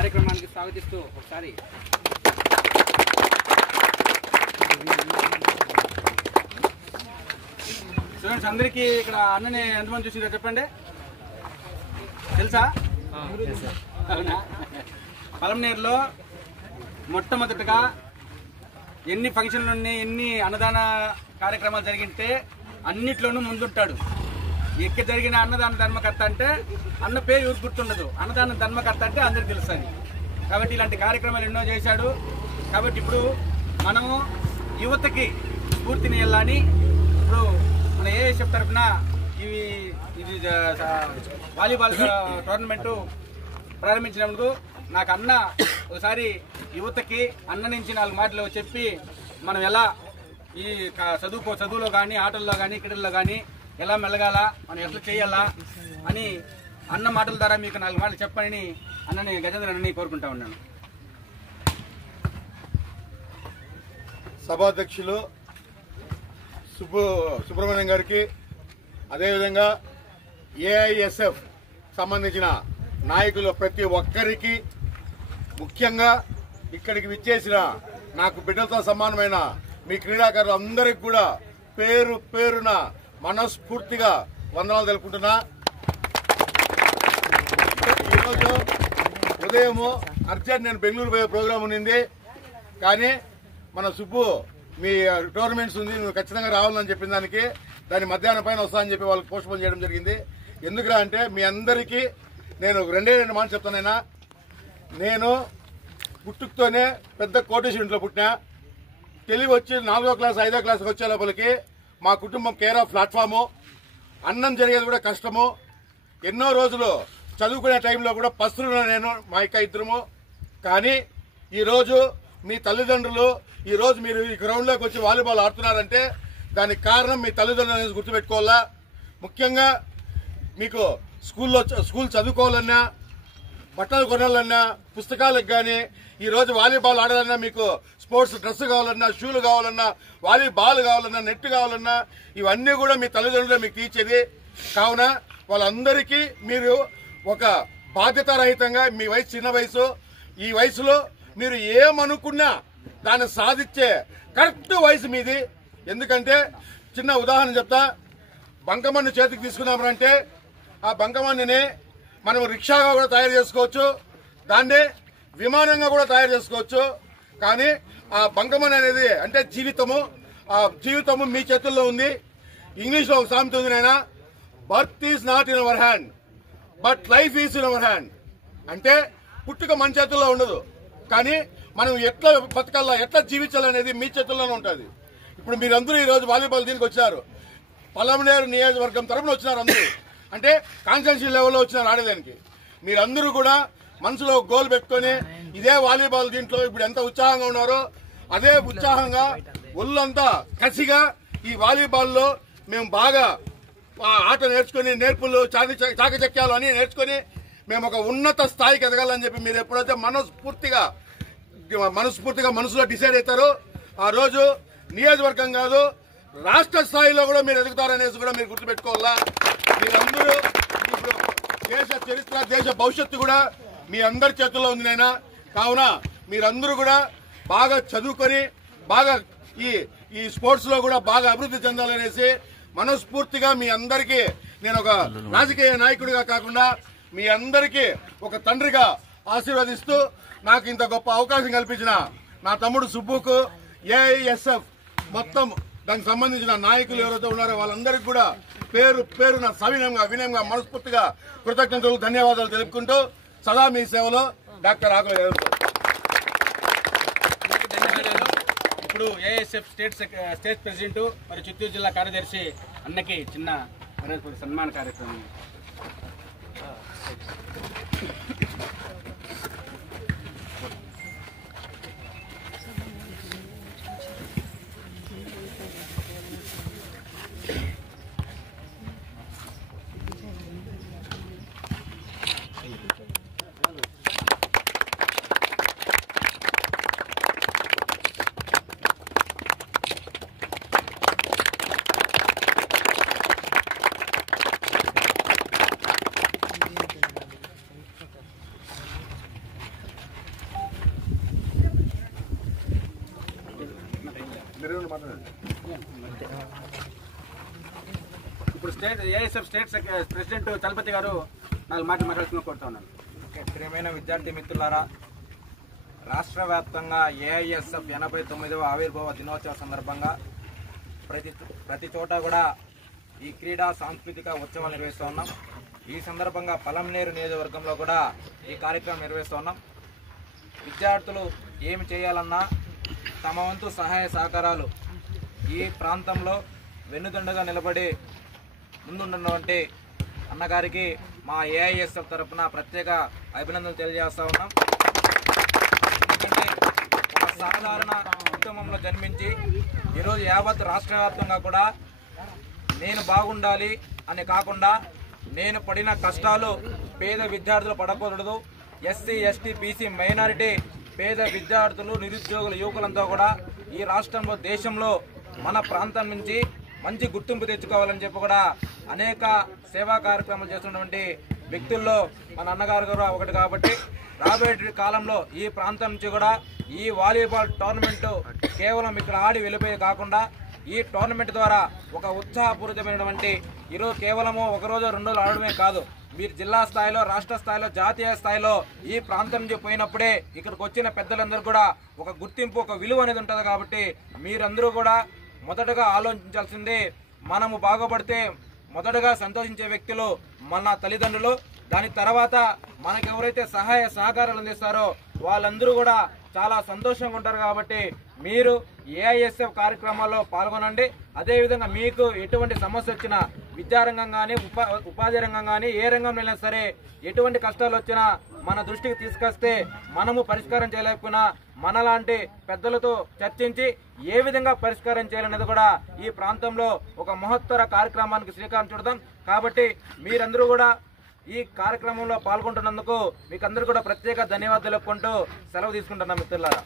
కార్యక్రమానికి స్వాగతిస్తూ ఒకసారి స్టూడెంట్స్ అందరికీ ఇక్కడ అన్నని ఎంతమంది చూసిందో చెప్పండి. తెలుసా? అవునా? పలమనేరులో మొట్టమొదటిగా ఎన్ని ఫంక్షన్లు ఉన్నాయి, ఎన్ని అన్నదాన కార్యక్రమాలు జరిగింటే అన్నిట్లోనూ ముందుంటాడు. ఎక్కడ జరిగిన అన్నదాన ధర్మకర్త అంటే అన్న పేరు ఎవరు గుర్తుండదు, అన్నదాన ధర్మకర్త అంటే అందరికి తెలుస్తుంది. కాబట్టి ఇలాంటి కార్యక్రమాలు ఎన్నో చేశాడు. కాబట్టి ఇప్పుడు మనము యువతకి స్ఫూర్తిని వెళ్ళాలని ఇప్పుడు మన ఏఎస్ఎఫ్ తరఫున ఇది వాలీబాల్ టోర్నమెంటు ప్రారంభించినందుకు నాకు అన్న ఒకసారి యువతకి అన్న నుంచి 4 మాటలు చెప్పి మనం ఎలా ఈ చదువులో కానీ ఆటల్లో కానీ క్రీడల్లో కానీ ఎలా మెలగాల, మనం ఎట్లా చేయాలా అని అన్న మాటల ద్వారా మీకు 4 మాటలు చెప్పని అన్నని గజేంద్ర అన్నని కోరుకుంటా ఉన్నాను. సభాధ్యక్షులు సుబ్రహ్మణ్యం గారికి, అదేవిధంగా ఏఐఎస్ఎఫ్ సంబంధించిన నాయకులు ప్రతి ఒక్కరికి, ముఖ్యంగా ఇక్కడికి విచ్చేసిన నాకు బిడ్డలతో సమానమైన మీ క్రీడాకారులు అందరికి కూడా పేరు పేరున మనస్ఫూర్తిగా వందనాలు తెలుపుకుంటున్నా. ఈరోజు ఉదయము అర్జెంట్ నేను బెంగళూరు పోయే ప్రోగ్రాం ఉన్నింది, కానీ మన సుబ్బు మీ టోర్నమెంట్స్ ఉంది, నువ్వు ఖచ్చితంగా రావాలని చెప్పిన దాని మధ్యాహ్నం పైన వస్తానని చెప్పి వాళ్ళకి పోస్ట్ పోన్ చేయడం జరిగింది. ఎందుకురా అంటే మీ అందరికీ నేను 2 మాటలు చెప్తానైనా. నేను పుట్టుకతోనే పెద్ద కోటేశ్వరి ఇంట్లో పుట్టినా. తెలివి వచ్చి 4వ క్లాస్ 5వ క్లాస్కి వచ్చే లోపలికి మా కుటుంబం కేర్ ఆఫ్ ప్లాట్ఫాము. అన్నం జరిగేది కూడా కష్టము. ఎన్నో రోజులు చదువుకునే టైంలో కూడా పస్తులున్నా నేను, మా ఇద్దరము. కానీ ఈరోజు మీ తల్లిదండ్రులు ఈరోజు మీరు ఈ గ్రౌండ్లోకి వచ్చి వాలీబాల్ ఆడుతున్నారంటే దానికి కారణం మీ తల్లిదండ్రులు అనేది గుర్తుపెట్టుకోవాలా. ముఖ్యంగా మీకు స్కూల్ చదువుకోవాలన్నా, బట్టలు కొనాలన్నా, పుస్తకాలకు కానీ ఈరోజు వాలీబాల్ ఆడాలన్నా, మీకు స్పోర్ట్స్ డ్రెస్ కావాలన్నా, షూలు కావాలన్నా, వాలీబాల్ కావాలన్నా, నెట్ కావాలన్నా ఇవన్నీ కూడా మీ తల్లిదండ్రులే మీకు తీర్చేది. కావున వాళ్ళందరికీ మీరు ఒక బాధ్యతారహితంగా, మీ వయసు చిన్న వయసు, ఈ వయసులో మీరు ఏమనుకున్నా దాన్ని సాధించే కరెక్ట్ వయసు మీది. ఎందుకంటే చిన్న ఉదాహరణ చెప్తా. బంకమన్ను చేతికి తీసుకున్నామంటే ఆ బంకమన్నుని మనం రిక్షాగా కూడా తయారు చేసుకోవచ్చు, దాన్నే విమానంగా కూడా తయారు చేసుకోవచ్చు. కానీ ఆ బంకమన్ను అనేది అంటే జీవితము, ఆ జీవితము మీ చేతుల్లో ఉంది. ఇంగ్లీష్లో ఒక సామెత ఉంది నాయన, birth is not in our hand but life is in our hand. అంటే పుట్టుక మన చేతుల్లో ఉండదు, కానీ మనం ఎట్లా బతకాలా, ఎట్లా జీవించాలనేది మీ చేతుల్లోనే ఉంటుంది. ఇప్పుడు మీరందరూ ఈరోజు వాలీబాల్ దీనికి వచ్చారు, పలమనేరు నియోజకవర్గం తరఫున వచ్చినారు అందరూ. అంటే కాన్స్టిట్యూన్సీ లెవెల్లో వచ్చినారు ఆడేదానికి. మీరందరూ కూడా మనసులో గోల్ పెట్టుకొని ఇదే వాలీబాల్ దీంట్లో ఇప్పుడు ఎంత ఉత్సాహంగా ఉన్నారో అదే ఉత్సాహంగా ఒళ్ళంతా కసిగా ఈ వాలీబాల్లో మేము బాగా ఆట నేర్చుకుని నేర్పులు చాకచక్యాలు అని నేర్చుకుని మేము ఒక ఉన్నత స్థాయికి ఎదగాలని చెప్పి మీరు ఎప్పుడైతే మనస్ఫూర్తిగా మనసులో డిసైడ్ అవుతారో ఆ రోజు నియోజకవర్గం కాదు రాష్ట్ర స్థాయిలో కూడా మీరు ఎదుగుతారనేసి కూడా మీరు గుర్తుపెట్టుకోవాలా. మీరందరూ ఇప్పుడు దేశ చరిత్ర, దేశ భవిష్యత్తు కూడా మీ అందరి చేతుల్లో ఉంది నాయన. కావున మీరందరూ కూడా బాగా చదువుకొని బాగా ఈ స్పోర్ట్స్ లో కూడా బాగా అభివృద్ధి చెందాలనేసి మనస్ఫూర్తిగా మీ అందరికీ నేను ఒక రాజకీయ నాయకుడిగా కాకుండా మీ అందరికీ ఒక తండ్రిగా ఆశీర్వదిస్తూ నాకు ఇంత గొప్ప అవకాశం కల్పించిన నా తమ్ముడు సుబ్బుకు, ఏఐఎస్ఎఫ్ మొత్తం దానికి సంబంధించిన నాయకులు ఎవరైతే ఉన్నారో వాళ్ళందరికీ కూడా పేరు పేరున వినయంగా మనస్ఫూర్తిగా కృతజ్ఞతలు, ధన్యవాదాలు తెలుపుకుంటూ సదా మీ సేవలో డాక్టర్ ఆకుల. ఇప్పుడు ఇప్పుడు ఏఎస్ఎఫ్ స్టేట్ ప్రెసిడెంట్ మరియు చిత్తూరు జిల్లా కార్యదర్శి అన్నకి చిన్న సన్మాన కార్యక్రమం. ఇప్పుడు ఏఎస్ఎఫ్ స్టేట్ ప్రెసిడెంట్ చలపతి గారు 4 మాటలు మాట్లాడుతున్నా కోరుతా ఉన్నాను. ప్రియమైన విద్యార్థి మిత్రులారా, రాష్ట్ర వ్యాప్తంగా ఏఐఎస్ఎఫ్ 89వ ఆవిర్భావ దినోత్సవ సందర్భంగా ప్రతి చోట కూడా ఈ క్రీడా సాంస్కృతిక ఉత్సవాలు నిర్వహిస్తూ ఉన్నాం. ఈ సందర్భంగా పలంనేరు నియోజకవర్గంలో కూడా ఈ కార్యక్రమం నిర్వహిస్తూ ఉన్నాం. విద్యార్థులు ఏమి చేయాలన్నా తమ వంతు సహాయ సహకారాలు ఈ ప్రాంతంలో వెన్నుదండగా నిలబడి ముందున్నటువంటి అన్నగారికి మా ఏఐఎస్ఎఫ్ తరఫున ప్రత్యేక అభినందనలు తెలియజేస్తూ ఉన్నాం. ఎందుకంటే ఒక సాధారణ కుటుంబంలో జన్మించి ఈరోజు యావత్ రాష్ట్ర వ్యాప్తంగా కూడా నేను బాగుండాలి అని కాకుండా నేను పడిన కష్టాలు పేద విద్యార్థులు పడకూడదు, ఎస్సీ ఎస్టీ బీసీ మైనారిటీ పేద విద్యార్థులు నిరుద్యోగుల యువకులంతా కూడా ఈ రాష్ట్రంలో దేశంలో మన ప్రాంతం నుంచి మంచి గుర్తింపు తెచ్చుకోవాలని చెప్పి కూడా అనేక సేవా కార్యక్రమాలు చేస్తున్నటువంటి వ్యక్తుల్లో మన అన్నగారు కూడా ఒకటి. కాబట్టి రాబోయే కాలంలో ఈ ప్రాంతం నుంచి కూడా ఈ వాలీబాల్ టోర్నమెంట్ కేవలం ఇక్కడ ఆడి వెళ్ళిపోయే కాకుండా ఈ టోర్నమెంట్ ద్వారా ఒక ఉత్సాహపూరితమైనటువంటి ఈరోజు కేవలము 1 రోజు 2 రోజులు ఆడడమే కాదు, మీరు జిల్లా స్థాయిలో రాష్ట్ర స్థాయిలో జాతీయ స్థాయిలో ఈ ప్రాంతం నుంచి పోయినప్పుడే ఇక్కడికి వచ్చిన పెద్దలందరూ కూడా ఒక గుర్తింపు ఒక విలువ అనేది ఉంటుంది. కాబట్టి మీరందరూ కూడా మొదటగా ఆలోచించాల్సింది, మనము బాగుపడితే మొదటగా సంతోషించే వ్యక్తులు మన తల్లిదండ్రులు, దాని తర్వాత మనకు ఎవరైతే సహాయ సహకారాలు అందిస్తారో వాళ్ళందరూ కూడా చాలా సంతోషంగా ఉంటారు. కాబట్టి మీరు ఏఐఎస్ఎఫ్ కార్యక్రమాల్లో పాల్గొనండి. అదేవిధంగా మీకు ఎటువంటి సమస్య వచ్చినా విద్యారంగం కానీ ఉపాధి రంగం కానీ ఏ రంగంలో అయినా సరే ఎటువంటి కష్టాలు వచ్చినా మన దృష్టికి తీసుకొస్తే మనము పరిష్కారం చేయలేకపోయినా మనలాంటి పెద్దలతో చర్చించి ఏ విధంగా పరిష్కారం చేయాలనేది కూడా ఈ ప్రాంతంలో ఒక మహత్తర కార్యక్రమానికి శ్రీకారం చుడదాం. కాబట్టి మీరందరూ కూడా ఈ కార్యక్రమంలో పాల్గొంటున్నందుకు మీకు అందరూ కూడా ప్రత్యేక ధన్యవాదాలు చెప్పుకుంటూ సెలవు తీసుకుంటున్నాం మిత్రులారా.